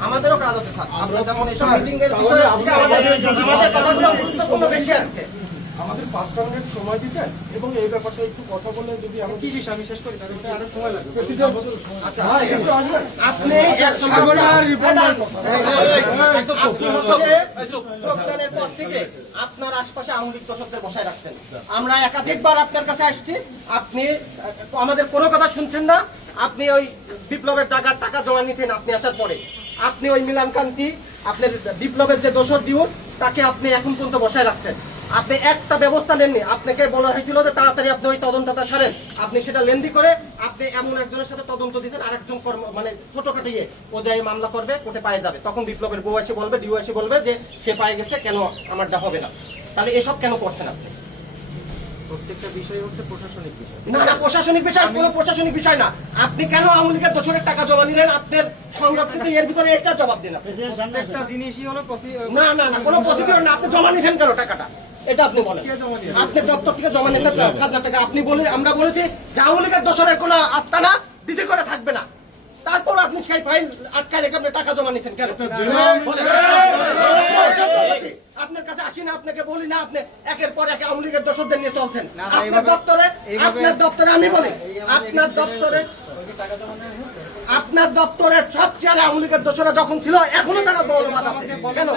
আমাদেরও কাজ আছে স্যার। আমরা যেমন স্যার, মিটিং এর বিষয়ে আমরা- আমাদের আমাদের কথাগুলো গুরুত্বপূর্ণ বেশি আজকে। আমাদের পাঁচটা মিনিট সময় দিতেন এবং এই ব্যাপারটা একটু কথা বলে যদি আমি কি বিষয়? আমি শেষ করি তাহলে আরও সময় লাগবে। প্রেসিডেন্ট আচ্ছা আপনি এক সাগরদার রিপোর্টার আপনি হচ্ছে যোগদানের পর থেকে আপনার আশপাশে আমলিক দর্শকদের বসায় রাখছেন। আমরা একাধিকবার আপনার কাছে আসছি। আপনি আমাদের কোনো কথা শুনছেন না। আপনি ওই বিপ্লবের টাকার টাকা জমা নিয়েছেন আপনি আসার পরে। আপনি ওই মিলান কান্তি আপনার বিপ্লবের যে দোষর দিউর তাকে আপনি এখন পর্যন্ত বসায় রাখছেন। আপনি একটা ব্যবস্থা নেননি। আপনাকে বলা হয়েছিল যে তাড়াতাড়ি আপনি ওই তদন্তটা সারেন। আপনি সেটা লেন্দি করে আপনি এমন একজনের সাথে তদন্ত দিচ্ছেন আরেকজন কর্ম মানে ছোটখাটো কাটিয়ে ও যাই মামলা করবে, কোর্টে পায়ে যাবে। তখন বিপ্লবের বউ এসে বলবে ডিও এসে বলবে যে সে পায়ে গেছে, কেন আমারটা হবে না। তাহলে এসব কেন করছেন আপনি? প্রত্যেকটা বিষয় হচ্ছে প্রশাসনিক বিষয়। না না প্রশাসনিক বিষয় কোনো প্রশাসনিক বিষয় না। আপনি কেন আওয়ামী লীগের দোষরের টাকা জমা নিলেন? আপনার সংরক্ষিত এর ভিতরে একটা জবাব দিন আপনি। জিনিসই হলো না না না কোনো প্রসিডিউর না। আপনি জমা নিয়েছেন কেন টাকাটা? এটা আপনি বলেন। কে জমা দিয়েছে? আপনি দপ্তর থেকে জমা নিয়েছেন হাজার টাকা। আপনি বলে আমরা বলেছি যে আওয়ামী লীগের দোষরের কোনো আস্তানা ডিজি করে থাকবে না। তারপর আপনি সেই ফাইল আটকায় রেখে আপনি টাকা জমা নিয়েছেন কেন? না আপনাকে বলি না আপনি একের পর এক আওয়ামী লীগের দোষরদের নিয়ে চলছেন। আপনার দপ্তরে আপনার দপ্তরে আমি বলি আপনার দপ্তরে? আপনার সব চেয়ারে আওয়ামী লীগের দোষরা যখন ছিল এখনও তারা বড় আছে। কেন?